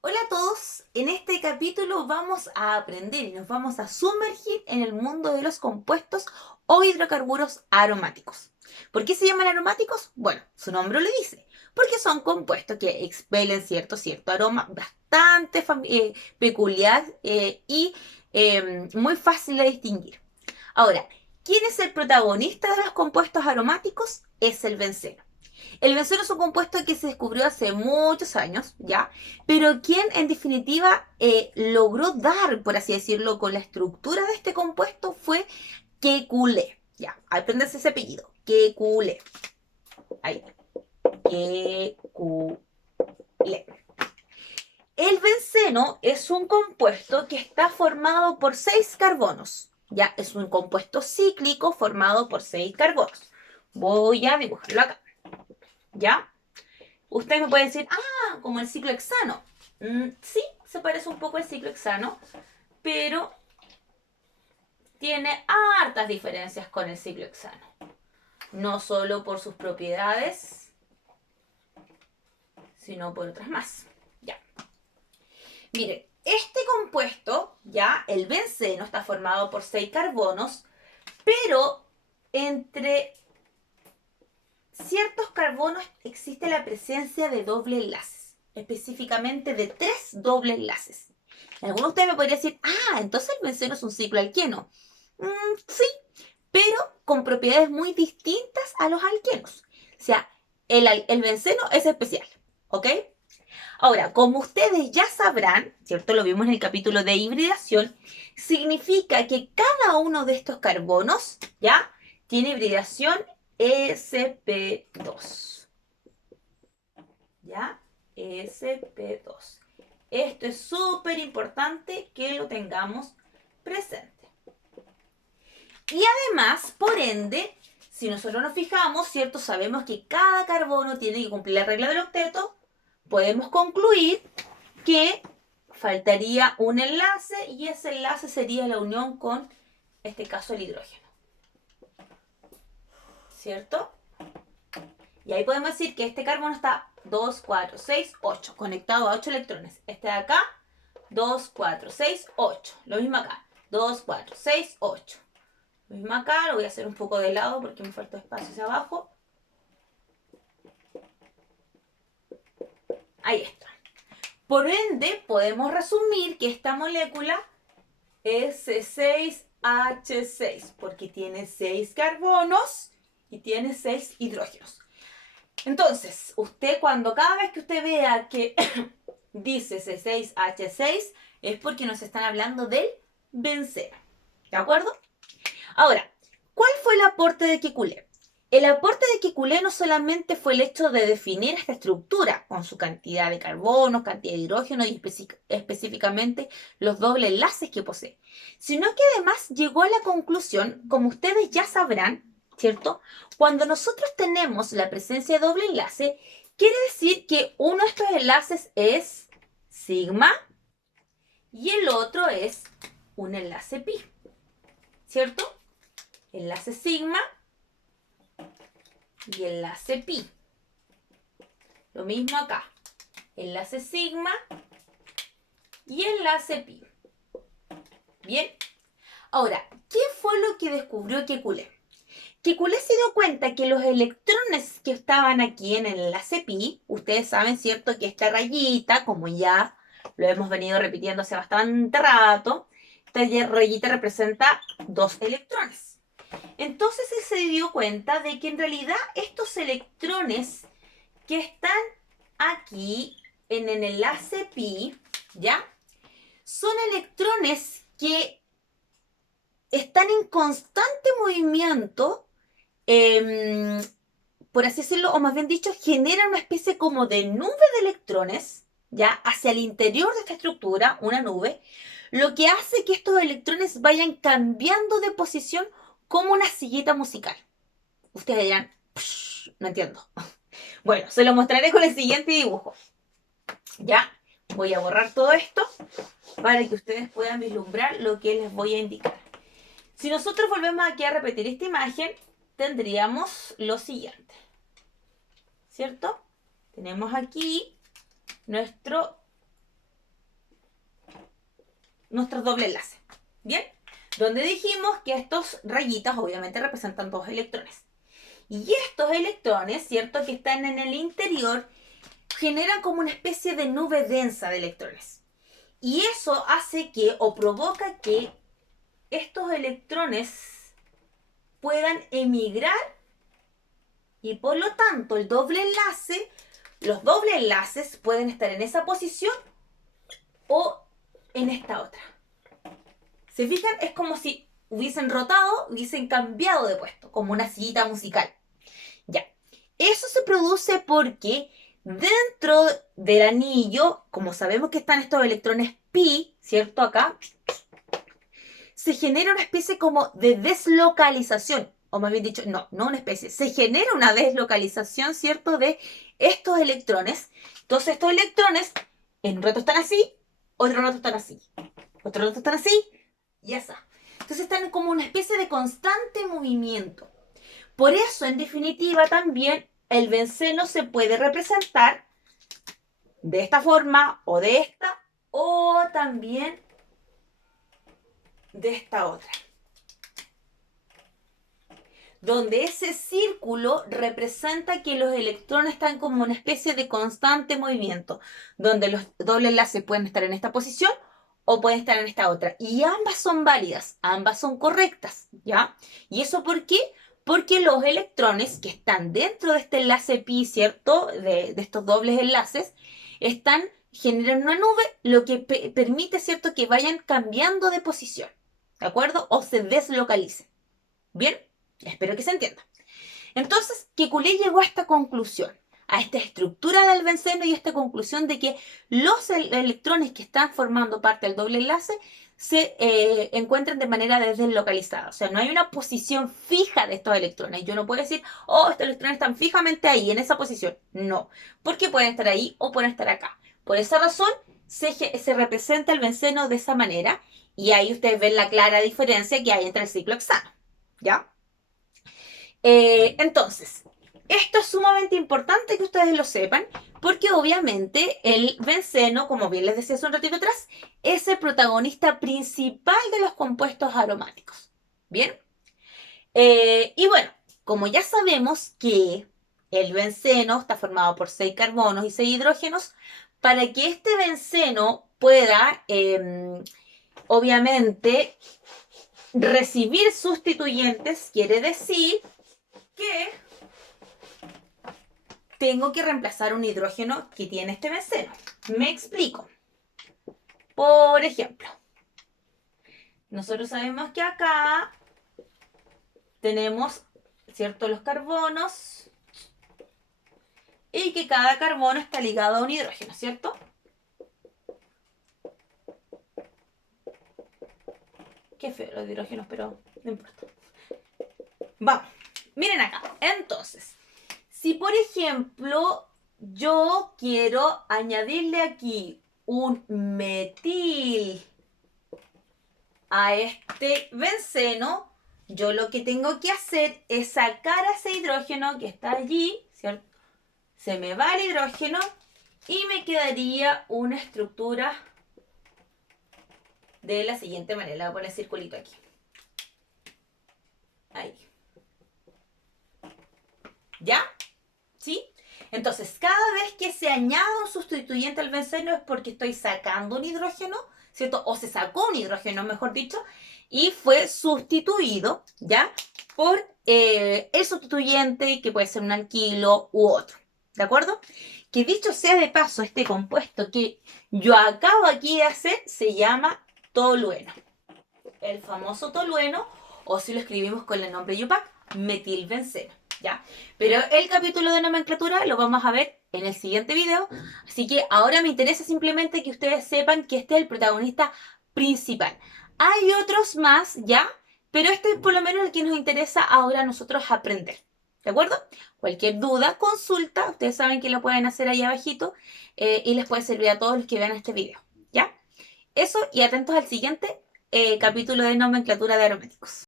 Hola a todos, en este capítulo vamos a aprender y nos vamos a sumergir en el mundo de los compuestos o hidrocarburos aromáticos. ¿Por qué se llaman aromáticos? Bueno, su nombre lo dice, porque son compuestos que expelen cierto aroma bastante peculiar y muy fácil de distinguir. Ahora, ¿quién es el protagonista de los compuestos aromáticos? Es el benceno. El benceno es un compuesto que se descubrió hace muchos años, ¿ya? Pero quien en definitiva logró dar, por así decirlo, con la estructura de este compuesto fue Kekulé. Ya, aprendes ese apellido. Kekulé. Ahí. Kekulé. El benceno es un compuesto que está formado por 6 carbonos. Ya, es un compuesto cíclico formado por 6 carbonos. Voy a dibujarlo acá. ¿Ya? Usted me puede decir, como el ciclo hexano. Sí, se parece un poco al ciclo hexano, pero tiene hartas diferencias con el ciclo hexano. No solo por sus propiedades, sino por otras más. Ya. Miren, este compuesto, ya, el benceno, está formado por 6 carbonos, pero entre ciertos carbonos existe la presencia de doble enlaces, específicamente de 3 doble enlaces. Algunos de ustedes me podrían decir, entonces el benceno es un ciclo alqueno. Sí, pero con propiedades muy distintas a los alquenos. O sea, el benceno es especial, ¿ok? Ahora, como ustedes ya sabrán, ¿cierto? Lo vimos en el capítulo de hibridación, significa que cada uno de estos carbonos, ¿ya? Tiene hibridación sp2. ¿Ya? sp2. Esto es súper importante que lo tengamos presente. Y además, por ende, si nosotros nos fijamos, ¿cierto? Sabemos que cada carbono tiene que cumplir la regla del octeto, podemos concluir que faltaría un enlace y ese enlace sería la unión con, en este caso, el hidrógeno. ¿Cierto? Y ahí podemos decir que este carbono está 2, 4, 6, 8, conectado a 8 electrones. Este de acá, 2, 4, 6, 8. Lo mismo acá, 2, 4, 6, 8. Lo mismo acá, lo voy a hacer un poco de lado porque me falta espacio hacia abajo. Ahí está. Por ende, podemos resumir que esta molécula es C6H6 porque tiene 6 carbonos y tiene 6 hidrógenos. Entonces, usted cada vez que usted vea que dice C6H6 es porque nos están hablando del benceno. ¿De acuerdo? Ahora, ¿cuál fue el aporte de Kekulé? El aporte de Kekulé no solamente fue el hecho de definir esta estructura con su cantidad de carbonos, cantidad de hidrógeno y específicamente los dobles enlaces que posee, sino que además llegó a la conclusión, como ustedes ya sabrán, ¿cierto? Cuando nosotros tenemos la presencia de doble enlace, quiere decir que uno de estos enlaces es sigma y el otro es un enlace pi, ¿cierto? Enlace sigma y enlace pi. Lo mismo acá. Enlace sigma y enlace pi. Bien. Ahora, ¿qué fue lo que descubrió Kekulé? Kekulé se dio cuenta que los electrones que estaban aquí en el enlace pi, ustedes saben, ¿cierto? Que esta rayita, como ya lo hemos venido repitiendo hace bastante rato, esta rayita representa 2 electrones. Entonces él se dio cuenta de que en realidad estos electrones que están aquí en el enlace pi, ¿ya? Son electrones que están en constante movimiento, por así decirlo, o más bien dicho, generan una especie como de nube de electrones, ¿ya? Hacia el interior de esta estructura, una nube, lo que hace que estos electrones vayan cambiando de posición como una sillita musical. Ustedes dirán, no entiendo. Bueno, se lo mostraré con el siguiente dibujo. Ya, voy a borrar todo esto para que ustedes puedan vislumbrar lo que les voy a indicar. Si nosotros volvemos aquí a repetir esta imagen, tendríamos lo siguiente, ¿cierto? Tenemos aquí nuestro nuestros doble enlaces. ¿Bien? Donde dijimos que estos rayitas obviamente representan dos electrones. Y estos electrones, ¿cierto? Que están en el interior, generan como una especie de nube densa de electrones. Y eso hace que, o provoca que, estos electrones puedan emigrar y por lo tanto el doble enlace, los doble enlaces pueden estar en esa posición o en esta otra. ¿Se fijan? Es como si hubiesen rotado, hubiesen cambiado de puesto, como una sillita musical. Ya. Eso se produce porque dentro del anillo, como sabemos que están estos electrones pi, ¿cierto? Acá, se genera una especie como de deslocalización, o más bien dicho, no una especie, se genera una deslocalización, ¿cierto? De estos electrones. Entonces estos electrones, en un rato están así, otro rato están así, otro rato están así, y ya está. Entonces están como una especie de constante movimiento. Por eso, en definitiva, también el benceno se puede representar de esta forma o de esta, o también de esta otra. Donde ese círculo representa que los electrones están como una especie de constante movimiento, donde los dobles enlaces pueden estar en esta posición o pueden estar en esta otra. Y ambas son válidas, ambas son correctas, ¿ya? ¿Y eso por qué? Porque los electrones que están dentro de este enlace pi, ¿cierto? De estos dobles enlaces, generan una nube, lo que permite, ¿cierto? Que vayan cambiando de posición, ¿de acuerdo? O se deslocalicen. ¿Bien? Espero que se entienda. Entonces, Kekulé llegó a esta conclusión, a esta estructura del benceno y a esta conclusión de que los electrones que están formando parte del doble enlace se encuentran de manera deslocalizada. O sea, no hay una posición fija de estos electrones. Yo no puedo decir, oh, estos electrones están fijamente ahí, en esa posición. No, porque pueden estar ahí o pueden estar acá. Por esa razón, se representa el benceno de esa manera y ahí ustedes ven la clara diferencia que hay entre el ciclo hexano. ¿Ya? Entonces, esto es sumamente importante que ustedes lo sepan, porque obviamente el benceno, como bien les decía hace un ratito atrás, es el protagonista principal de los compuestos aromáticos. ¿Bien? Y bueno, como ya sabemos que el benceno está formado por 6 carbonos y 6 hidrógenos, para que este benceno pueda, obviamente, recibir sustituyentes, quiere decir que tengo que reemplazar un hidrógeno que tiene este benceno. Me explico. Por ejemplo, nosotros sabemos que acá tenemos, ¿cierto?, los carbonos y que cada carbono está ligado a un hidrógeno, ¿cierto? Qué feo los hidrógenos, pero no importa. Vamos, miren acá. Entonces, si por ejemplo yo quiero añadirle aquí un metil a este benceno, yo lo que tengo que hacer es sacar a ese hidrógeno que está allí, ¿cierto? Se me va el hidrógeno y me quedaría una estructura de la siguiente manera. Le voy a poner circulito aquí. Ahí. ¿Ya? ¿Sí? Entonces, cada vez que se añada un sustituyente al benceno es porque estoy sacando un hidrógeno, ¿cierto? O se sacó un hidrógeno, mejor dicho, y fue sustituido, ¿ya? Por el sustituyente, que puede ser un alquilo u otro, ¿de acuerdo? Que dicho sea de paso, este compuesto que yo acabo aquí de hacer se llama tolueno. El famoso tolueno, o si lo escribimos con el nombre Yupac, metilbenceno. ¿Ya? Pero el capítulo de nomenclatura lo vamos a ver en el siguiente video, así que ahora me interesa simplemente que ustedes sepan que este es el protagonista principal. Hay otros más, ¿ya? Pero este es por lo menos el que nos interesa ahora a nosotros aprender, ¿de acuerdo? Cualquier duda, consulta, ustedes saben que lo pueden hacer ahí abajito y les puede servir a todos los que vean este video, ¿ya? Eso, y atentos al siguiente capítulo de nomenclatura de aromáticos.